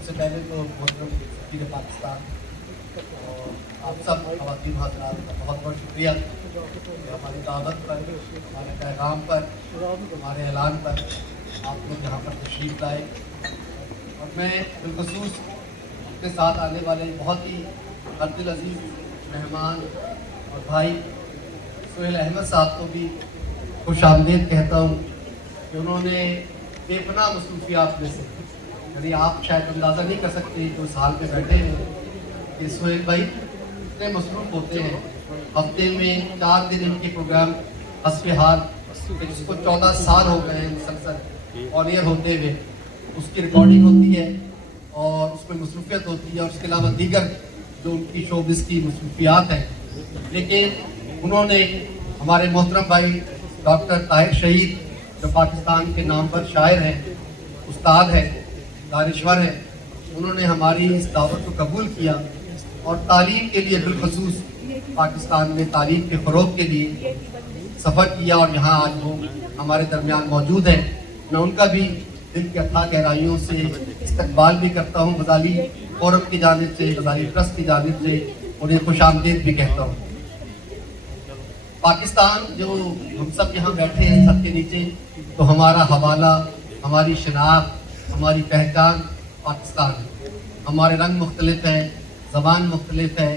सबसे पहले तो मोहतरम सफीर पाकिस्तान और आप सब ख़वातीन हज़रात का बहुत बहुत शुक्रिया कि हमारी दावत पर, हमारे पैगाम पर, हमारे ऐलान पर आप लोग यहाँ पर तशरीफ़ लाए। और मैं बिलखसूस अपने साथ आने वाले बहुत ही दिल अजीज़ मेहमान और भाई सुहेल अहमद साहब को भी खुश आमदीद कहता हूँ कि उन्होंने बेपनाह मसरूफियात में से, यानी आप शायद अंदाज़ा नहीं कर सकते जो इस हाल में बैठे हैं कि सुहेल भाई इतने मसरूफ़ होते हैं। हफ्ते में 4 दिन इनके प्रोग्राम हस्बे हाल, जिसको 14 साल हो गए हैं मुसलसल ऑन एयर होते हुए, उसकी रिकॉर्डिंग होती है और उसमें मसरूफियत होती है, और उसके अलावा दीगर जो उनकी शोबिस की मसरूफियात हैं। लेकिन उन्होंने हमारे मोहतरम भाई डॉक्टर ताहिर शहीद, जो पाकिस्तान के नामवर शायर हैं, उस्ताद हैं, दानिश्वर हैं, उन्होंने हमारी इस दावत को कबूल किया और तालीम के लिए बिलखसूस पाकिस्तान में तालीम के फ़रोग़ के लिए सफ़र किया और यहाँ आज वो हमारे दरमियान मौजूद हैं। मैं उनका भी दिल की अथाह गहराइयों से इस्तकबाल भी करता हूँ, गज़ाली फोरम की जानिब से, गज़ाली ट्रस्ट की जानिब से उन्हें खुश आमदीद भी कहता हूँ। पाकिस्तान जो हम सब यहाँ बैठे हैं सबके नीचे, तो हमारा हवाला, हमारी शनाख्त, हमारी पहचान पाकिस्तान है। हमारे रंग मुख्तलिफ हैं, ज़बान मुख्तलिफ है,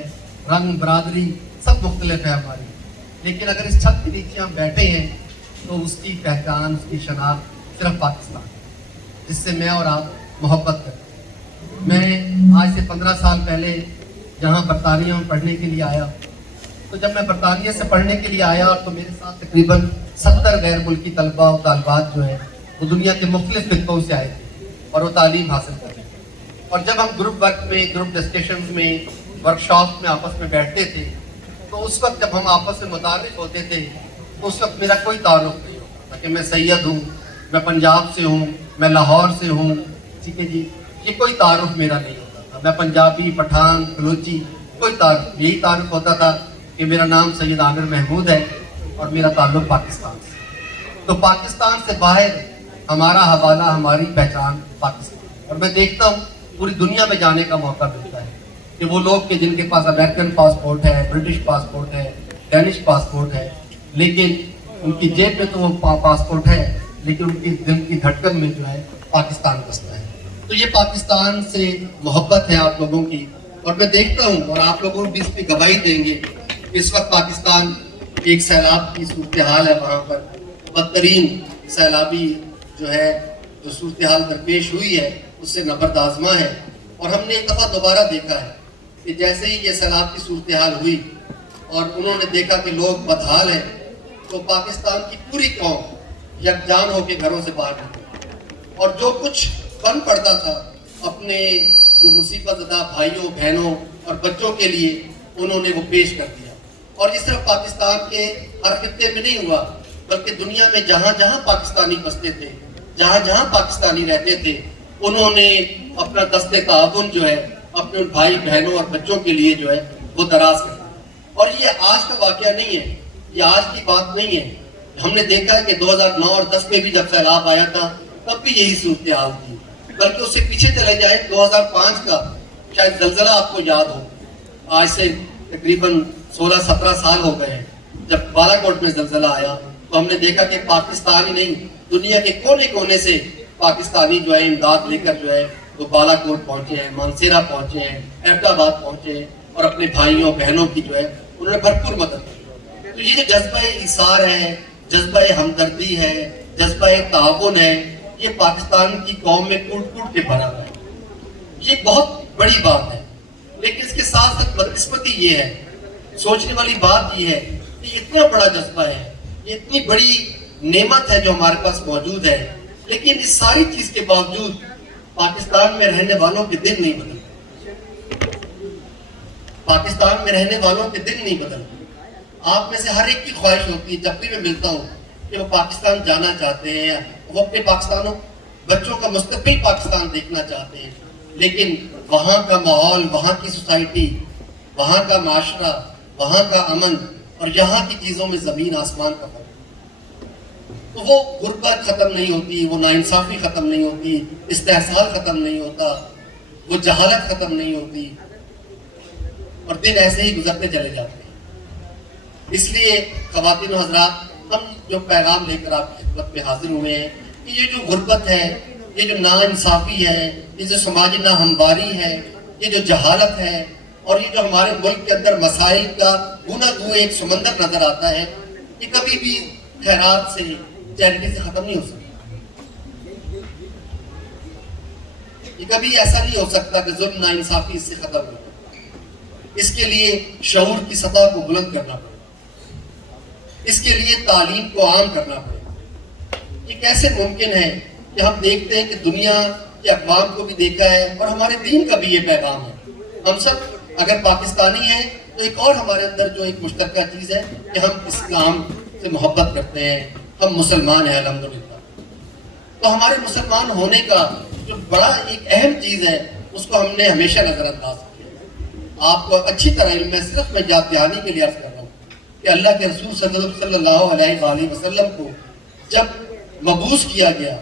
रंग बरादरी सब मुख्तलिफ है हमारी, लेकिन अगर इस छत के नीचे हम बैठे हैं तो उसकी पहचान, उसकी शनाख्त सिर्फ पाकिस्तान, जिससे मैं और आप मोहब्बत करते हैं। मैं आज से 15 साल पहले यहाँ बरतानिया में पढ़ने के लिए आया, तो जब मैं बरतानिया से पढ़ने के लिए आया तो मेरे साथ तकरीबन 70 गैर मुल्की तलबा और तालिबात जो है वो दुनिया के मुख्तलिफ फ़िरक़ों से आए थे और वो तालीम हासिल कर रहे थे। और जब हम ग्रुप वर्क में, ग्रुप डिस्कशन में, वर्कशॉप में आपस में बैठते थे, तो उस वक्त जब हम आपस में मुतारिफ होते थे तो उस वक्त मेरा कोई तारुफ नहीं होता कि मैं सैयद हूँ, मैं पंजाब से हूँ, मैं लाहौर से हूँ, ठीक है जी, ये कोई तारुफ मेरा नहीं होता था। मैं पंजाबी, पठान, बलूची, कोई तारुफ, यही तारुफ होता था कि मेरा नाम सैयद आमिर महमूद है और मेरा ताल्लुक़ पाकिस्तान से। तो पाकिस्तान से बाहर हमारा हवाला, हमारी पहचान पाकिस्तान। और मैं देखता हूँ पूरी दुनिया में जाने का मौका मिलता है कि वो लोग के जिनके पास अमेरिकन पासपोर्ट है, ब्रिटिश पासपोर्ट है, डेनिश पासपोर्ट है, लेकिन उनकी जेब में तो वो पासपोर्ट है, लेकिन उनकी दिल की धड़कन में जो है पाकिस्तान बसता है। तो ये पाकिस्तान से मोहब्बत है आप लोगों की। और मैं देखता हूँ, और आप लोगों भी इस पर गवाही देंगे, इस वक्त पाकिस्तान एक सैलाब की सूरत हाल है, वहाँ पर बदतरीन सैलाबी जो है, जो सूरत हाल दरपेश हुई है उससे नबर्द आज़मा है। और हमने एक दफ़ा दोबारा देखा है कि जैसे ही ये सैलाब की सूरत हाल हुई और उन्होंने देखा कि लोग बदहाल हैं, तो पाकिस्तान की पूरी कौम यकजान होकर घरों से बाहर निकली और जो कुछ बन पड़ता था अपने जो मुसीबत ज़दा भाइयों, बहनों और बच्चों के लिए, उन्होंने वो पेश कर दिया। और ये सिर्फ पाकिस्तान के हर खित्ते में नहीं हुआ, बल्कि दुनिया में जहाँ जहाँ पाकिस्तानी बसते थे, जहाँ जहाँ पाकिस्तानी रहते थे, उन्होंने अपना दस्ते ताउन जो है अपने भाई बहनों और बच्चों के लिए जो है वो दराज कर दिया। और ये आज का वाक़या नहीं है, ये आज की बात नहीं है। हमने देखा है कि 2009 और 10 में भी जब सैलाब आया था तब भी यही सूरत हाल थी, बल्कि उससे पीछे चले जाए 2005 का शायद ज़लज़ला आपको याद हो, आज से तकरीबन 16-17 साल हो गए हैं जब बालाकोट में ज़लज़ला आया, तो हमने देखा कि पाकिस्तान ही नहीं दुनिया के कोने कोने से पाकिस्तानी जो है इमदाद लेकर जो है वो बालाकोट पहुँचे हैं, मानसेरा पहुँचे हैं, एबटाबाद पहुँचे हैं और अपने भाइयों बहनों की जो है उन्होंने भरपूर मदद की। तो ये जो जज्बा इसार है, जज्बा हमदर्दी है, जज्बा ताउन है, ये पाकिस्तान की कौम में कूट कूट के भरा है। ये बहुत बड़ी बात है, लेकिन इसके साथ साथ बदकिस्मती ये है, सोचने वाली बात ये है कि इतना बड़ा जज्बा है, ये इतनी बड़ी नेमत है जो हमारे पास मौजूद है, लेकिन इस सारी चीज के बावजूद पाकिस्तान में रहने वालों के दिल नहीं बदलते। पाकिस्तान में रहने वालों के दिल नहीं बदलते। आप में से हर एक की ख्वाहिश होती है, जब भी मैं मिलता हूँ, कि वो पाकिस्तान जाना चाहते हैं, वो अपने पाकिस्तानों बच्चों का मुस्तकबिल पाकिस्तान देखना चाहते हैं, लेकिन वहाँ का माहौल, वहाँ की सोसाइटी, वहाँ का माशरा, वहाँ का अमन और यहाँ की चीज़ों में ज़मीन आसमान का फर्क। तो वो गुर्बत ख़त्म नहीं होती, वो नाइंसाफ़ी ख़त्म नहीं होती, इस्तेहसाल ख़त्म नहीं होता, وہ جہالت ختم نہیں ہوتی اور دن ایسے ہی گزرتے چلے جاتے ہیں. اس لیے خواتین و حضرات، ہم جو پیغام لے کر آپ کی خدمت میں حاضر ہوئے ہیں کہ یہ جو غربت ہے، یہ جو ناانصافی ہے، یہ جو سماجی ناہمواری ہے، یہ جو جہالت ہے، اور یہ جو ہمارے ملک کے اندر مسائل کا گنا گوں ایک سمندر نظر آتا ہے، یہ کبھی بھی خیرات سے، چیریٹی سے ختم نہیں ہو سکتا. یہ کبھی ایسا نہیں ہو سکتا کہ ظلم ناانصافی اس سے ختم ہو. اس کے لیے شعور کی سطح کو بلند کرنا پڑے، اس کے لیے تعلیم کو عام کرنا پڑے. یہ کیسے ممکن ہے کہ ہم دیکھتے ہیں کہ دنیا کے اقوام کو بھی دیکھا ہے اور ہمارے دین کا بھی یہ پیغام ہے. ہم سب اگر پاکستانی ہیں تو ایک اور ہمارے اندر جو ایک مشترکہ چیز ہے کہ ہم اسلام سے محبت کرتے ہیں، ہم مسلمان ہیں الحمدللہ. تو ہمارے مسلمان ہونے کا جو بڑا ایک اہم چیز ہے اس کو ہم نے ہمیشہ نظر انداز کیا. آپ کو اچھی طرح علم ہے، صرف میں یاد دہانی کے لیے عرض کر رہا ہوں کہ اللہ کے رسول صلی اللہ علیہ وآلہ وسلم کو جب مبعوث کیا گیا،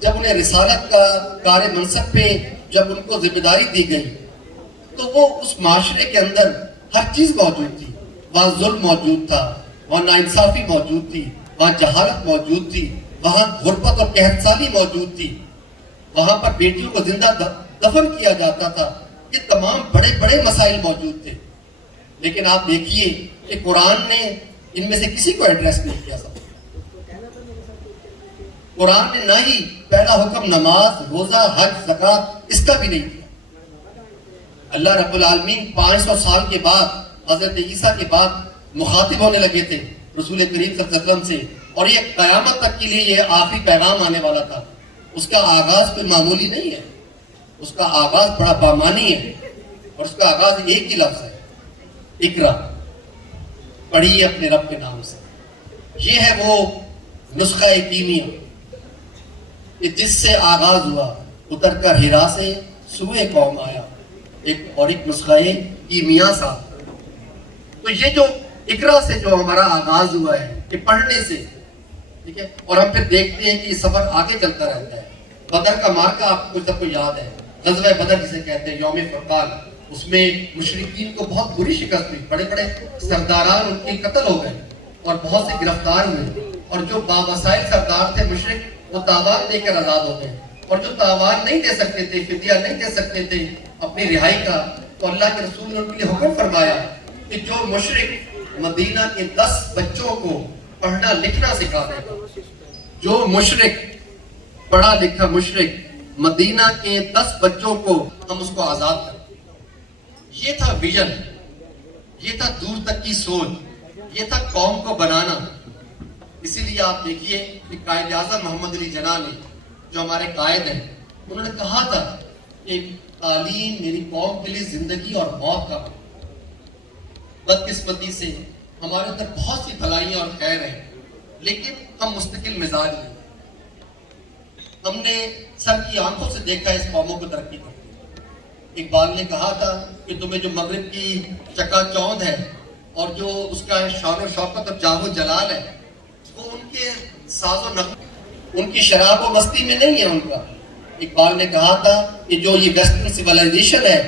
جب انہیں رسالت کا کار منصب پہ جب ان کو ذمہ داری دی گئی، تو وہ اس معاشرے کے اندر ہر چیز موجود تھی. وہاں ظلم موجود تھا، وہاں ناانصافی موجود تھی، وہاں جہالت موجود تھی، وہاں غربت اور قحط سالی موجود تھی، وہاں پر بیٹیوں کو زندہ دفن کیا جاتا تھا. یہ تمام بڑے بڑے مسائل موجود تھے. لیکن آپ دیکھیے کہ قرآن نے ان میں سے کسی کو ایڈریس نہیں کیا. قرآن نے نہ ہی پہلا حکم نماز، روزہ، حج، زکوٰۃ اس کا بھی نہیں دیا. اللہ رب العالمین 500 سال کے بعد حضرت عیسیٰ کے بعد مخاطب ہونے لگے تھے رسول کریم صلی اللہ علیہ وسلم سے، اور یہ قیامت تک کے لیے یہ آخری پیغام آنے والا تھا. اس کا آغاز کوئی معمولی نہیں ہے، اس کا آغاز بڑا بامانی ہے، اور اس کا آغاز ایک ہی لفظ ہے، اقرا، پڑھیے اپنے رب کے نام سے. یہ ہے وہ نسخہ کیمیا کہ جس سے آغاز ہوا، اتر کر ہرا سے سوئے قوم آیا. ایک نسخہ کیمیا سا. تو یہ جو اقرا سے جو ہمارا آغاز ہوا ہے کہ پڑھنے سے، ٹھیک ہے، اور ہم پھر دیکھتے ہیں کہ یہ سفر آگے چلتا رہتا ہے. بدر کا مارکہ آپ کو سب کو یاد ہے، غزوہ بدر جسے کہتے ہیں، یوم فرقان. اس میں مشرکین کو بہت بری شکست ہوئی، بڑے بڑے سرداران ان کے قتل ہو گئے اور بہت سے گرفتار ہوئے، اور جو باوسائل سردار تھے مشرک، وہ تاوان دے کر آزاد ہو گئے. اور جو تاوان نہیں دے سکتے تھے، فدیہ نہیں دے سکتے تھے اپنی رہائی کا، تو اللہ کے رسول نے ان کے لیے حکم فرمایا کہ جو مشرک مدینہ کے 10 بچوں کو پڑھنا لکھنا سکھا دے گا، جو مشرک پڑھا لکھا مشرک مدینہ کے 10 بچوں کو ہم اس کو آزاد کریں. یہ تھا ویژن، یہ تھا دور تک کی سوچ، یہ تھا قوم کو بنانا. اسی لیے آپ دیکھیے کہ قائد اعظم محمد علی جناح نے، جو ہمارے قائد ہیں، انہوں نے کہا تھا کہ تعلیم میری قوم کے لیے زندگی اور موت کا. بدقسمتی سے ہمارے اندر بہت سی بھلائیاں اور خیر ہیں، لیکن ہم مستقل مزاج ہیں. ہم نے سر کی آنکھوں سے دیکھا اس قوموں کو ترقی کرتے. اقبال نے کہا تھا کہ تمہیں جو مغرب کی چکا چوند ہے اور جو اس کا شان و شوکت اور جاہ و جلال ہے، وہ ان کے ساز و نغمے، ان کی شراب و مستی میں نہیں ہے ان کا. اقبال نے کہا تھا کہ جو یہ ویسٹرن سویلائزیشن ہے